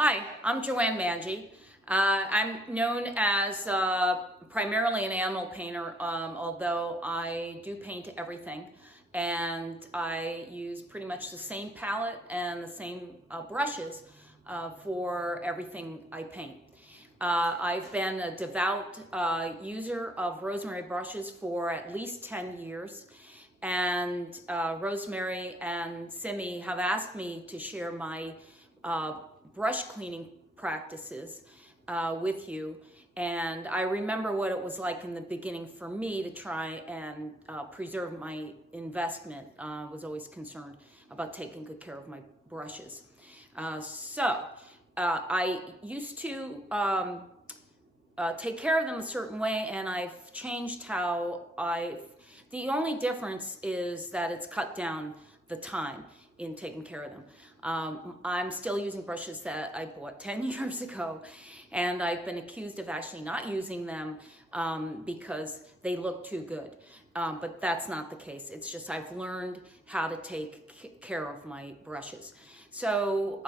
Hi, I'm Johanne Mangi. I'm known as primarily an animal painter, although I do paint everything. And I use pretty much the same palette and the same brushes for everything I paint. I've been a devout user of Rosemary brushes for at least 10 years. And Rosemary and Simi have asked me to share my brush cleaning practices with you. And I remember what it was like in the beginning for me to try and preserve my investment. I was always concerned about taking good care of my brushes. I used to take care of them a certain way, and I've changed how the only difference is that it's cut down the time in taking care of them. I'm still using brushes that I bought 10 years ago, and I've been accused of actually not using them because they look too good. But that's not the case. It's just I've learned how to take care of my brushes. So,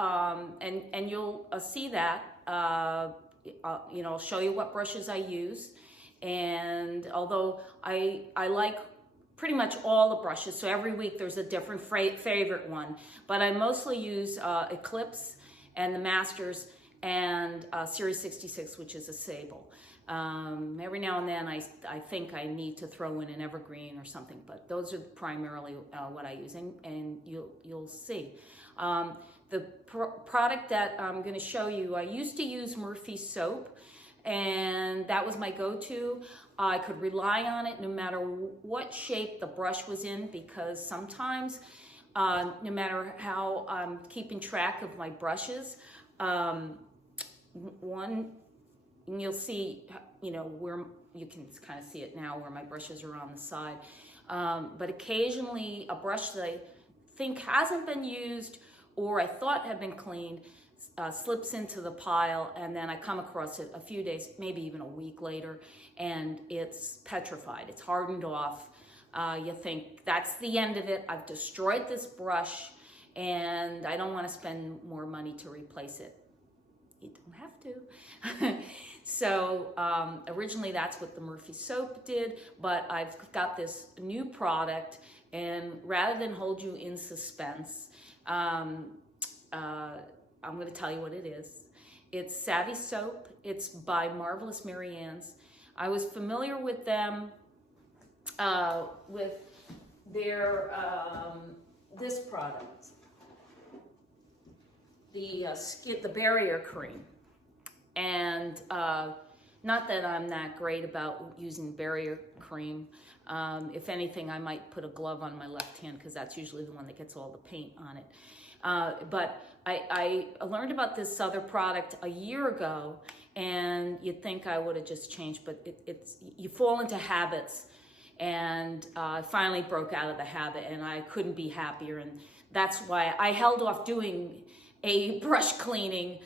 and you'll see that, I'll show you what brushes I use. And although I like pretty much all the brushes, so every week there's a different favorite one, but I mostly use Eclipse and the Masters and Series 66, which is a sable. Every now and then I think I need to throw in an evergreen or something, but those are primarily what I use, and you'll see. The product that I'm going to show you, I used to use Murphy soap, and that was my go-to. I could rely on it no matter what shape the brush was in, because sometimes, no matter how I'm keeping track of my brushes, you'll see, where you can kind of see it now where my brushes are on the side. But occasionally a brush that I think hasn't been used or I thought had been cleaned slips into the pile, and then I come across it a few days, maybe even a week later, and it's petrified. It's hardened off. You think that's the end of it. I've destroyed this brush, and I don't want to spend more money to replace it. You don't have to. So originally that's what the Murphy soap did, but I've got this new product, and rather than hold you in suspense, I'm going to tell you what it is. It's Savvy Soap. It's by Marvelous Mary Ann's. I was familiar with them with their this product, the barrier cream, and not that I'm that great about using barrier cream. If anything, I might put a glove on my left hand because that's usually the one that gets all the paint on it. But I learned about this other product a year ago, and you'd think I would have just changed, but you fall into habits, and I finally broke out of the habit, and I couldn't be happier, and that's why I held off doing a brush cleaning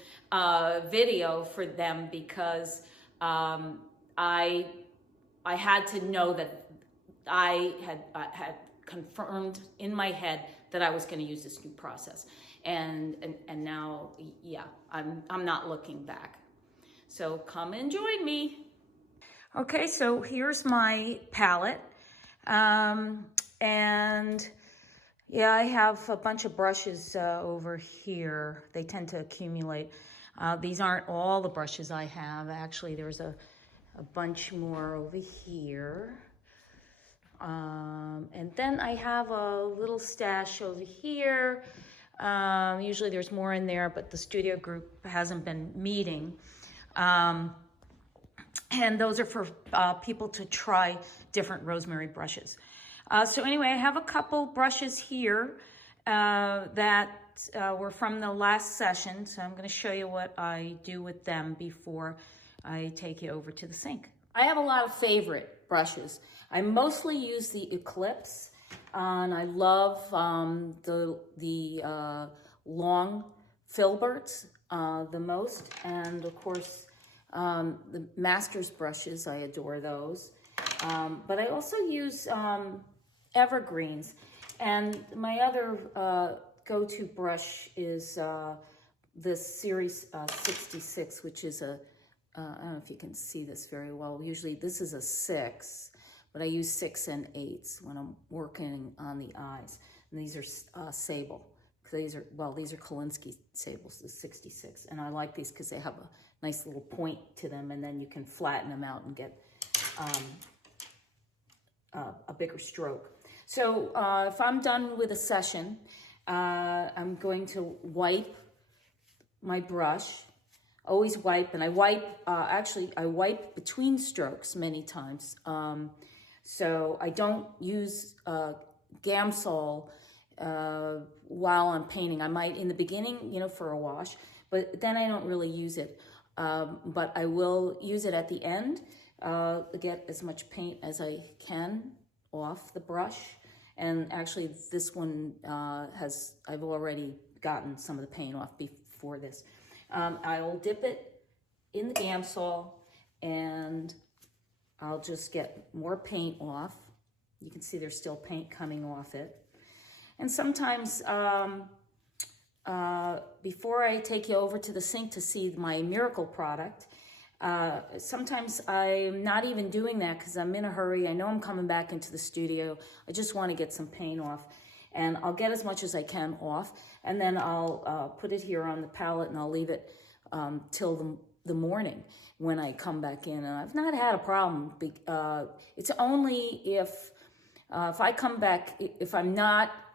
video for them, because I had to know that I had confirmed in my head that I was going to use this new process, and now, yeah, I'm not looking back. So come and join me. Okay, so here's my palette, and yeah, I have a bunch of brushes over here. They tend to accumulate. These aren't all the brushes I have. Actually, there's a bunch more over here. And then I have a little stash over here. Usually there's more in there, but the studio group hasn't been meeting. And those are for people to try different Rosemary brushes. So anyway, I have a couple brushes here that were from the last session. So I'm going to show you what I do with them before I take you over to the sink. I have a lot of favorite brushes. I mostly use the Eclipse, and I love the long filberts the most, and of course the Masters brushes, I adore those. But I also use evergreens, and my other go-to brush is this series 66, which is a, I don't know if you can see this very well. Usually this is a 6, but I use 6 and 8s when I'm working on the eyes. And these are sable. These are Kolinsky sables, the 66. And I like these because they have a nice little point to them, and then you can flatten them out and get a bigger stroke. So if I'm done with a session, I'm going to wipe my brush. Always wipe, and I wipe, actually I wipe between strokes many times. So I don't use Gamsol while I'm painting. I might in the beginning, you know, for a wash, but then I don't really use it. But I will use it at the end, get as much paint as I can off the brush. And actually this one I've already gotten some of the paint off before this. I'll dip it in the Gamsol and I'll just get more paint off. You can see there's still paint coming off it. And sometimes before I take you over to the sink to see my miracle product, sometimes I'm not even doing that because I'm in a hurry. I know I'm coming back into the studio. I just want to get some paint off. And I'll get as much as I can off. And then I'll put it here on the palette and I'll leave it till the morning when I come back in. And I've not had a problem. It's only if I come back,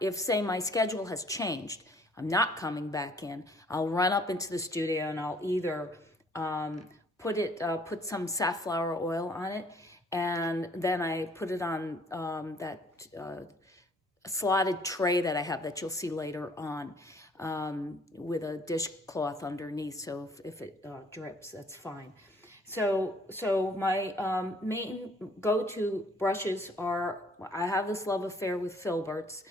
if say my schedule has changed, I'm not coming back in, I'll run up into the studio and I'll either put some safflower oil on it, and then I put it on that slotted tray that I have that you'll see later on with a dishcloth underneath, so if it drips, that's fine. So my main go-to brushes are, I have this love affair with filberts.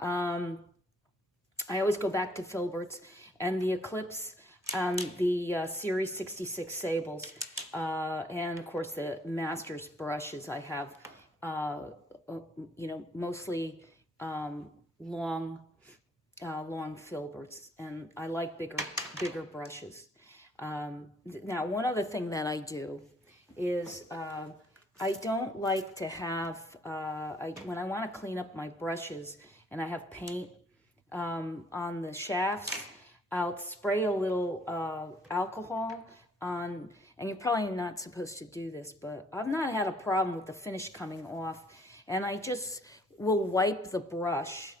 I always go back to filberts and the Eclipse, the Series 66 sables, and of course the Masters brushes. I have, you know, mostly long filberts, and I like bigger brushes. Now, one other thing that I do is I don't like to have, when I want to clean up my brushes and I have paint on the shafts, I'll spray a little alcohol on, and you're probably not supposed to do this, but I've not had a problem with the finish coming off, and I just will wipe the brush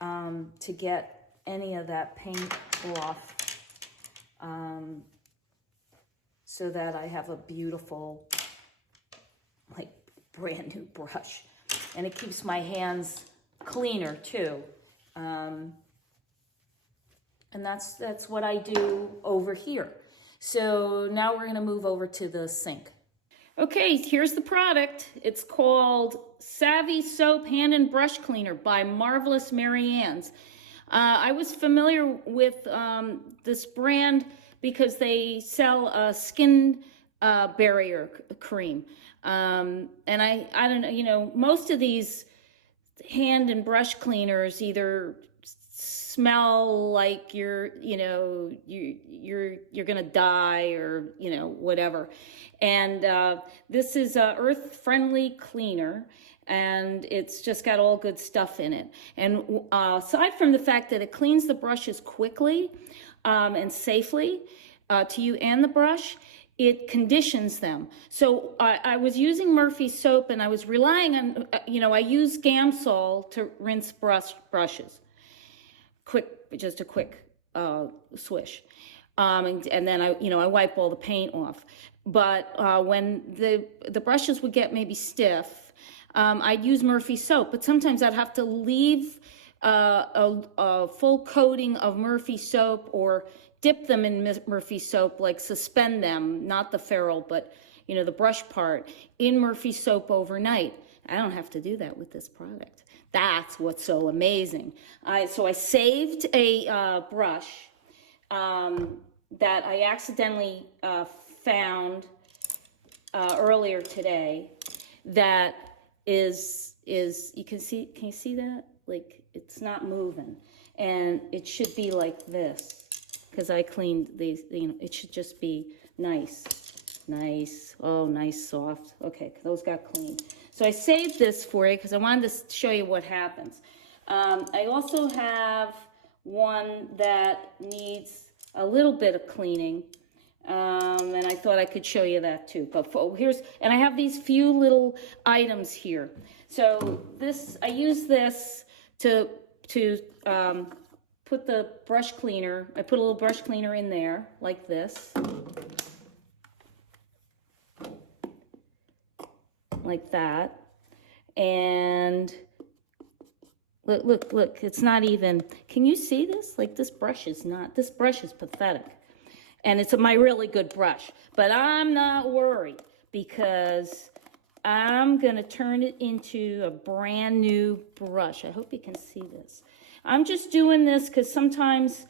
to get any of that paint off, so that I have a beautiful, like, brand new brush. And it keeps my hands cleaner too. And that's what I do over here. So now we're gonna move over to the sink. Okay, here's the product. It's called Savvy Soap Hand and Brush Cleaner by Marvelous Mary Ann's. I was familiar with this brand because they sell a skin barrier cream. And I don't know, you know, most of these hand and brush cleaners either smell like you're gonna die, or, you know, whatever. And this is a earth-friendly cleaner, and it's just got all good stuff in it. And aside from the fact that it cleans the brushes quickly and safely to you and the brush, it conditions them. So I was using Murphy soap, and I was relying on, you know, I use Gamsol to rinse brushes. Just a quick swish. And then I wipe all the paint off. But when the brushes would get maybe stiff, I'd use Murphy soap, but sometimes I'd have to leave a full coating of Murphy soap, or dip them in Murphy soap, like suspend them, not the ferrule, but, you know, the brush part, in Murphy soap overnight. I don't have to do that with this product. That's what's so amazing. So I saved a brush that I accidentally found earlier today. That is can you see that? Like, it's not moving, and it should be like this. because I cleaned these, you know, it should just be nice. Nice, oh, nice, soft. Okay, those got cleaned. So I saved this for you because I wanted to show you what happens. I also have one that needs a little bit of cleaning. And I thought I could show you that too. But and I have these few little items here. So this, I use this to put the brush cleaner, I put a little brush cleaner in there, like this. Like that. And look, it's not even, can you see this? Like this brush is pathetic. And it's my really good brush. But I'm not worried because I'm gonna turn it into a brand new brush. I hope you can see this. I'm just doing this because sometimes,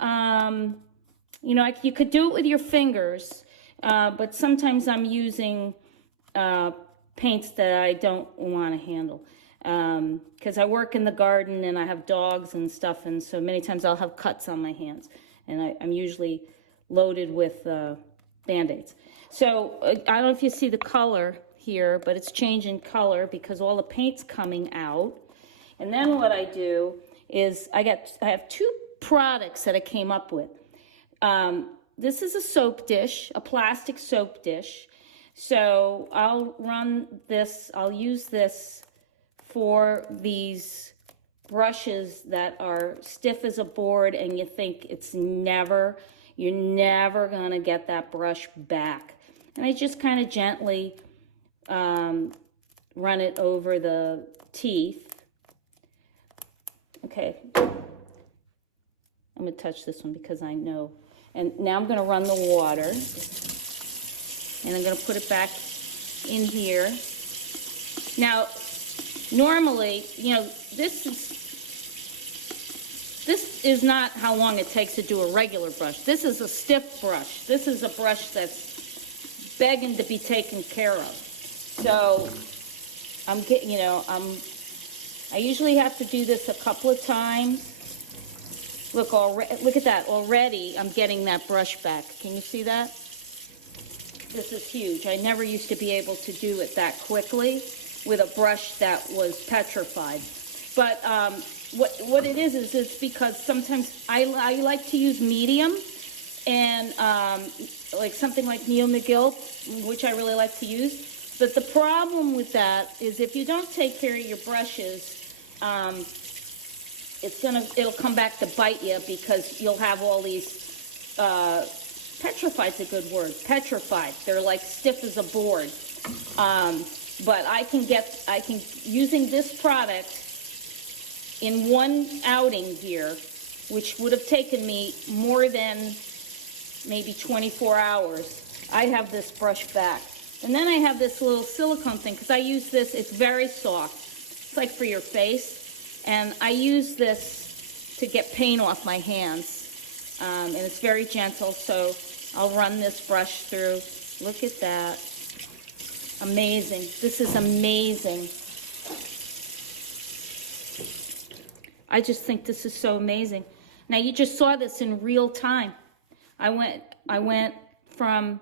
you know, you could do it with your fingers, but sometimes I'm using paints that I don't want to handle. Because I work in the garden and I have dogs and stuff, and so many times I'll have cuts on my hands. And I'm usually loaded with Band-Aids. So I don't know if you see the color here, but it's changing color because all the paint's coming out. And then what I do is I have two products that I came up with. This is a soap dish, a plastic soap dish. So I'll use this for these brushes that are stiff as a board and you think you're never gonna get that brush back. And I just kind of gently run it over the teeth. Okay, I'm gonna touch this one because I know. And now I'm gonna run the water and I'm gonna put it back in here. Now, normally, you know, this is not how long it takes to do a regular brush. This is a stiff brush. This is a brush that's begging to be taken care of. So I usually have to do this a couple of times. Look at that. Already I'm getting that brush back. Can you see that? This is huge. I never used to be able to do it that quickly with a brush that was petrified. But what it is it's because sometimes I like to use medium, and like something like Neil McGill, which I really like to use. But the problem with that is if you don't take care of your brushes, it'll come back to bite you because you'll have all these, petrified's a good word, petrified. They're like stiff as a board. But using this product in one outing here, which would have taken me more than maybe 24 hours, I have this brush back. And then I have this little silicone thing, because I use this, it's very soft. It's like for your face. And I use this to get paint off my hands. And it's very gentle, so I'll run this brush through. Look at that. Amazing. This is amazing. I just think this is so amazing. Now you just saw this in real time. I went from,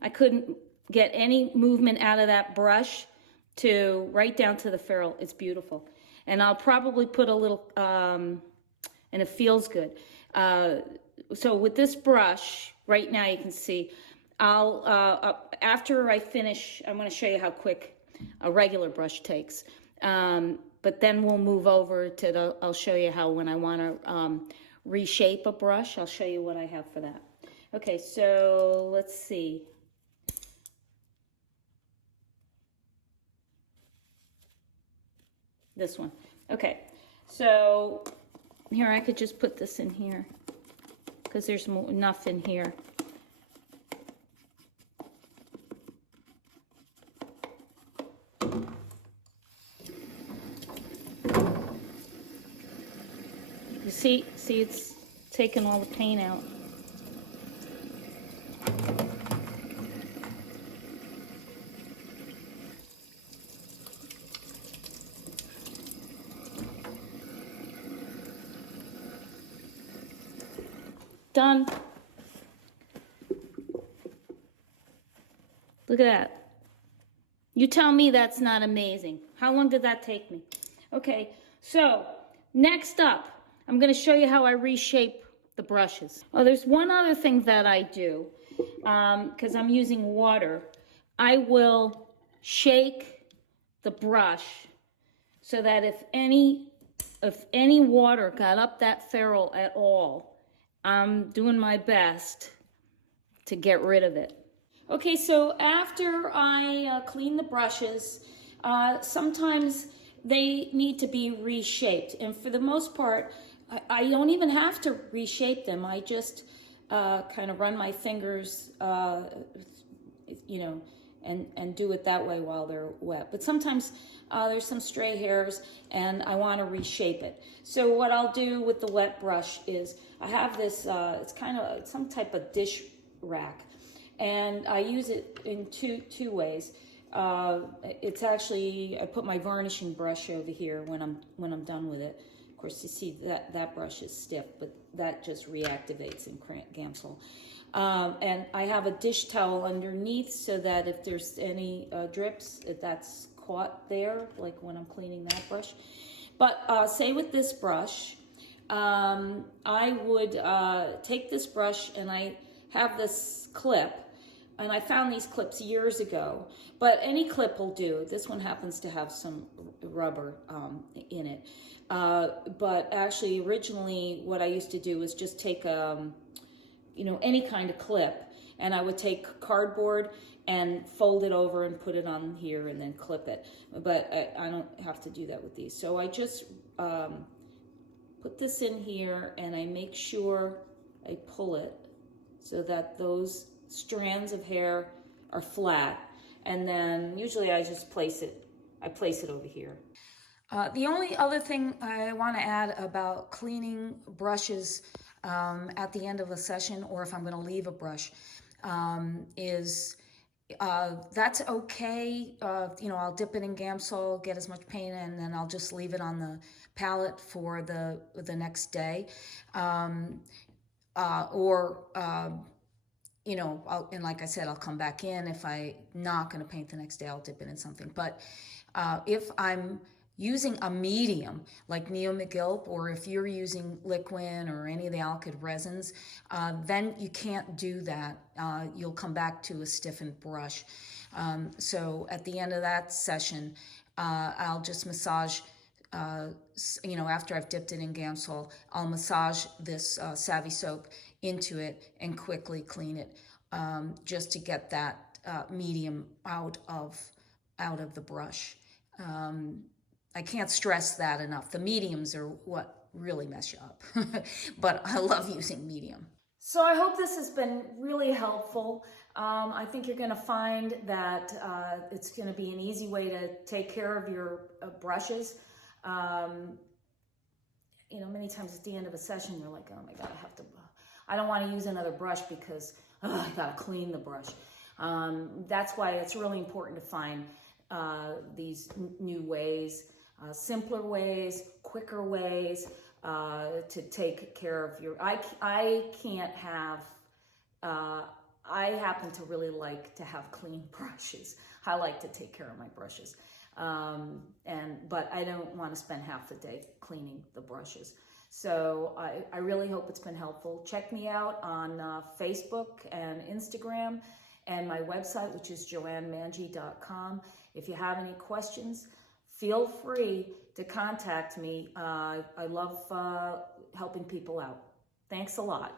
I couldn't get any movement out of that brush to right down to the ferrule. It's beautiful. And I'll probably put a little, and it feels good. So with this brush, right now you can see, after I finish, I'm going to show you how quick a regular brush takes. But then we'll move over to I'll show you how when I want to reshape a brush, I'll show you what I have for that. Okay, so let's see. This one. Okay, so here I could just put this in here because there's enough in here. You see it's taken all the paint out. done. Look at that. You tell me that's not amazing. How long did that take me? Okay, so next up, I'm going to show you how I reshape the brushes. Oh, there's one other thing that I do, because I'm using water. I will shake the brush so that if any water got up that ferrule at all, I'm doing my best to get rid of it. Okay, so after I clean the brushes, sometimes they need to be reshaped. And for the most part, I don't even have to reshape them. I just kind of run my fingers, you know, and do it that way while they're wet. But sometimes there's some stray hairs and I want to reshape it. So what I'll do with the wet brush is I have this, it's kind of some type of dish rack. And I use it in two ways. It's actually, I put my varnishing brush over here when I'm done with it. Of course, you see that brush is stiff, but that just reactivates in Gamsol. And I have a dish towel underneath so that if there's any drips, that's caught there, like when I'm cleaning that brush. But say with this brush, I would take this brush and I have this clip. And I found these clips years ago, but any clip will do. This one happens to have some rubber in it. But actually, originally, what I used to do was just take, you know, any kind of clip, and I would take cardboard and fold it over and put it on here and then clip it. But I don't have to do that with these. So I just put this in here, and I make sure I pull it so that those strands of hair are flat, and then usually I just place it over here. The only other thing I want to add about cleaning brushes at the end of a session, or if I'm going to leave a brush, is that's okay. You know, I'll dip it in Gamsol, get as much paint, and then I'll just leave it on the palette for the next day, you know, and like I said, I'll come back in. If I'm not going to paint the next day, I'll dip it in something. But if I'm using a medium like Neo McGilp, or if you're using Liquin or any of the alkyd resins, then you can't do that. You'll come back to a stiffened brush. So at the end of that session, I'll just massage, you know, after I've dipped it in Gamsol, I'll massage this Savvy soap into it and quickly clean it, just to get that medium out of the brush. I can't stress that enough. The mediums are what really mess you up, but I love using medium. So I hope this has been really helpful. I think you're going to find that it's going to be an easy way to take care of your brushes. You know, many times at the end of a session, you're like, oh my God, I don't want to use another brush because I got to clean the brush. That's why it's really important to find these new ways, simpler ways, quicker ways to take care of your, I can't have, I happen to really like to have clean brushes. I like to take care of my brushes. But I don't want to spend half the day cleaning the brushes. So I really hope it's been helpful. Check me out on Facebook and Instagram and my website, which is johannemangi.com. If you have any questions, feel free to contact me. I love helping people out. Thanks a lot.